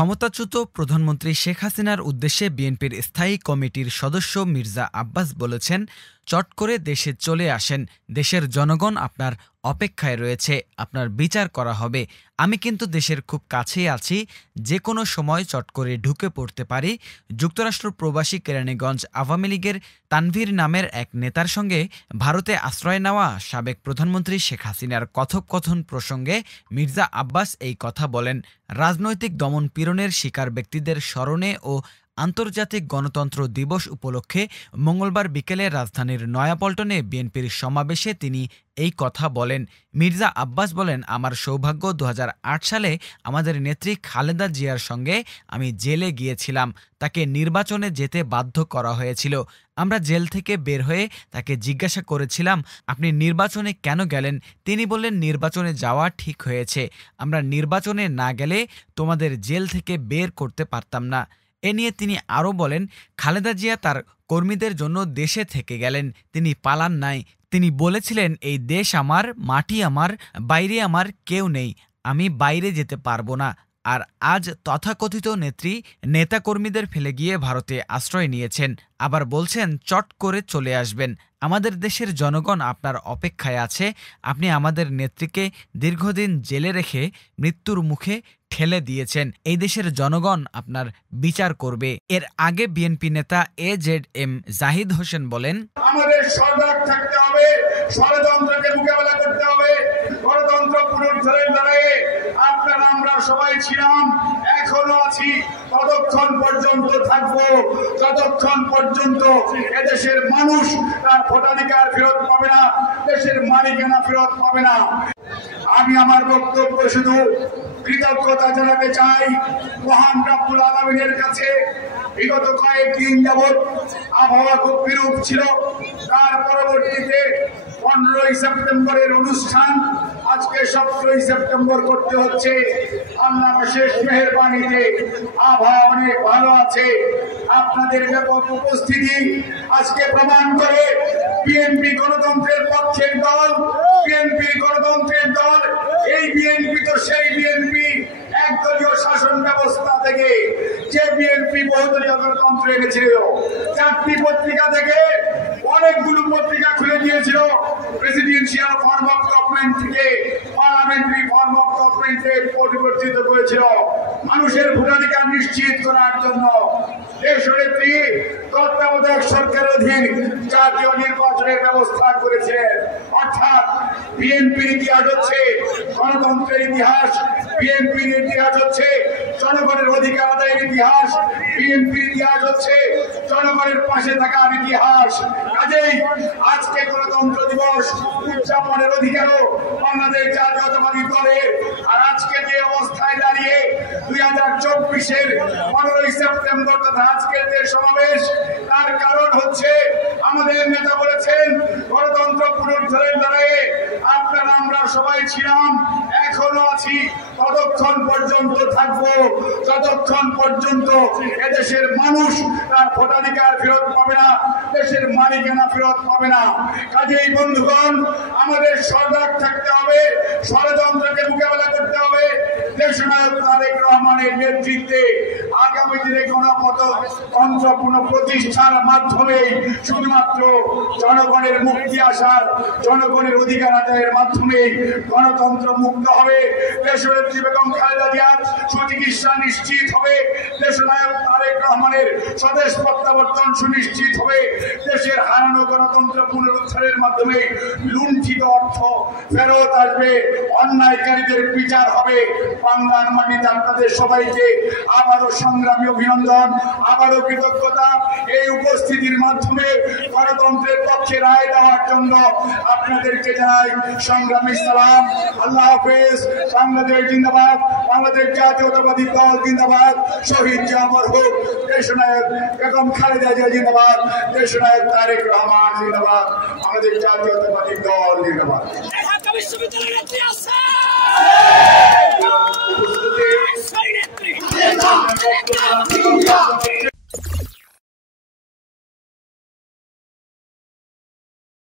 ক্ষমতাচ্যুত প্রধানমন্ত্রী শেখ হাসিনার উদ্দেশ্যে বিএনপির স্থায়ী কমিটির সদস্য মির্জা আব্বাস বলেছেন, চট করে দেশে চলে আসেন, দেশের জনগণ আপনার অপেক্ষায় রয়েছে, আপনার বিচার করা হবে। আমি কিন্তু দেশের খুব কাছেই আছি, যে কোনো সময় চট করে ঢুকে পড়তে পারি। যুক্তরাষ্ট্র প্রবাসী কেরানীগঞ্জ আওয়ামী লীগের তানভীর নামের এক নেতার সঙ্গে ভারতে আশ্রয় নেওয়া সাবেক প্রধানমন্ত্রী শেখ হাসিনার কথোপকথন প্রসঙ্গে মির্জা আব্বাস এই কথা বলেন। রাজনৈতিক দমন পীড়নের শিকার ব্যক্তিদের স্মরণে ও আন্তর্জাতিক গণতন্ত্র দিবস উপলক্ষে মঙ্গলবার বিকেলে রাজধানীর নয়াপল্টনে বিএনপির সমাবেশে তিনি এই কথা বলেন। মির্জা আব্বাস বলেন, আমার সৌভাগ্য ২০০৮ সালে আমাদের নেত্রী খালেদা জিয়ার সঙ্গে আমি জেলে গিয়েছিলাম। তাকে নির্বাচনে যেতে বাধ্য করা হয়েছিল। আমরা জেল থেকে বের হয়ে তাকে জিজ্ঞাসা করেছিলাম, আপনি নির্বাচনে কেন গেলেন? তিনি বললেন, নির্বাচনে যাওয়া ঠিক হয়েছে। আমরা নির্বাচনে না গেলে তোমাদের জেল থেকে বের করতে পারতাম না। এ নিয়ে তিনি আরও বলেন, খালেদা জিয়া তার কর্মীদের জন্য দেশে থেকে গেলেন, তিনি পালান নাই। তিনি বলেছিলেন, এই দেশ আমার, মাটি আমার, বাইরে আমার কেউ নেই, আমি বাইরে যেতে পারবো না। আর আজ তথাকথিত নেতাকর্মীদের ফেলে গিয়ে ভারতে আশ্রয় নিয়েছেন, আবার বলছেন চট করে চলে আসবেন। আমাদের দেশের জনগণ আপনার অপেক্ষায় আছে। আপনি আমাদের নেত্রীকে দীর্ঘদিন জেলে রেখে মৃত্যুর মুখে ঠেলে দিয়েছেন। এই দেশের জনগণ আপনার বিচার করবে। এর আগে বিএনপি নেতা AZM জাহিদ হোসেন বলেন, আমাদের সজাগ থাকতে হবে, ষড়যন্ত্রকে মোকাবেলা করতে হবে। গণতন্ত্র পুনরুদ্ধারের লড়াইয়ে আপনারা আমরা সবাই ছিলাম, এখনো আছি। ততক্ষণ পর্যন্ত থাকবো যতক্ষণ পর্যন্ত এদেশের মানুষ তার ভোটাধিকার ফেরত পাবে না, দেশের মালিকানা ফেরত পাবে না। আমি আমার বক্তব্য শুধু কৃতজ্ঞতা জানাতে চাই মহান রব্বুল আলামিনের কাছে। বিগত কয়েকদিন যাবৎ আবহাওয়া খুব বিরূপ ছিল, তার পরবর্তীতে 15ই সেপ্টেম্বরের অনুষ্ঠান আজকে 17ই সেপ্টেম্বর করতে হচ্ছে। আল্লাহর শেষ মেহেরবানিতে আবহাওয়া অনেক ভালো আছে। আপনাদের ব্যাপক উপস্থিতি আজকে প্রমাণ করে বিএনপি গণতন্ত্রের পক্ষের দল, বিএনপি গণতন্ত্রের দল। এই বিএনপি তো সেই বিএনপি একদলীয় শাসন ব্যবস্থা থেকে যে বিএনপি বহুদলীয় গণতন্ত্র এনেছিল। 4টি পত্রিকা থেকে অনেকগুলো পত্রিকা খুলে দিয়েছিল, প্রেসিডেন্সিয়াল ফর্ম অফ গভর্নমেন্ট থেকে পার্লামেন্টারি ফর্ম অফ গভর্নমেন্টে পরিবর্তিত করেছিল মানুষের ভোটাধিকার নিশ্চিত করার জন্য। দেশনেত্রী তত্ত্বাবধায়ক সরকারের অধীন জাতীয় নির্বাচনের ব্যবস্থা করেছিলেন। অর্থাৎ বিএনপির ইতিহাস হচ্ছে গণতন্ত্রের ইতিহাস, বিএনপির ইতিহাস হচ্ছে জনগণের অধিকার আদায়ের ইতিহাস, বিএনপির ইতিহাস হচ্ছে জনগণের পাশে থাকার ইতিহাস। কাজেই আজকে গণতন্ত্র দিবস উদযাপনের অধিকারও বাংলাদেশ জাতীয়তাবাদী দলের। আর আজকে যে অবস্থায় দাঁড়িয়ে 2024-এর 15ই সেপ্টেম্বর তথা আজকের যে সমাবেশ, তার কারণ হচ্ছে আমাদের নেতা বলেছেন গণতন্ত্র পুনরুদ্ধারের লড়াইয়ে আপনারা আমরা সবাই ছিলাম, এখনো আছি। ততক্ষণ পর্যন্ত থাকবো যতক্ষণ পর্যন্ত এদেশের মানুষ তার ভোটাধিকার ফেরত পাবে না, দেশের মালিকানা ফেরত পাবে না। কাজেই বন্ধুগণ, আমাদের সজাগ থাকতে হবে, ষড়যন্ত্রকে মোকাবেলা করতে হবে। দেশনায়ক তারেক রহমানের নেতৃত্বে আগামী দিনে গণতন্ত্র পুনঃপ্রতিষ্ঠার মাধ্যমে শুধুমাত্র জনগণের মুক্তি আসার, জনগণের অধিকার আদায়ের মাধ্যমে গণতন্ত্র মুক্ত হবে। দেশনেত্রী বেগম খালেদা জিয়ার সুচিকিৎসা নিশ্চিত হবে। দেশনায়ক তারেক রহমানের স্বদেশ প্রত্যাবর্তন সুনিশ্চিত হবে। দেশের হারানো গণতন্ত্র পুনরুদ্ধারের মাধ্যমে লুণ্ঠিত অর্থ ফেরত আসবে, অন্যায়কারীদের বিচার হবে। বাংলার মাটিতে আপনাদের সবাইকে আবারও সংগ্রামী অভিনন্দন, আবারও কৃতজ্ঞতা। এই উপস্থিতির মাধ্যমে গণতন্ত্রের পক্ষে রায় দেওয়ার জন্য আপনাদেরকে জানাই সংগ্রামী সালাম। আল্লাহ হাফেজ। বাংলাদেশ জিন্দাবাদ, বাংলাদেশ জাতীয়তাবাদী দল জিন্দাবাদ। শহীদ জিয়া মরহুম, দেশনায়ক বেগম খালেদা জিয়া জিন্দাবাদ, দেশনায়ক তারেক রহমান জিন্দাবাদ, আমাদের জাতীয়তাবাদী দল জিন্দাবাদ।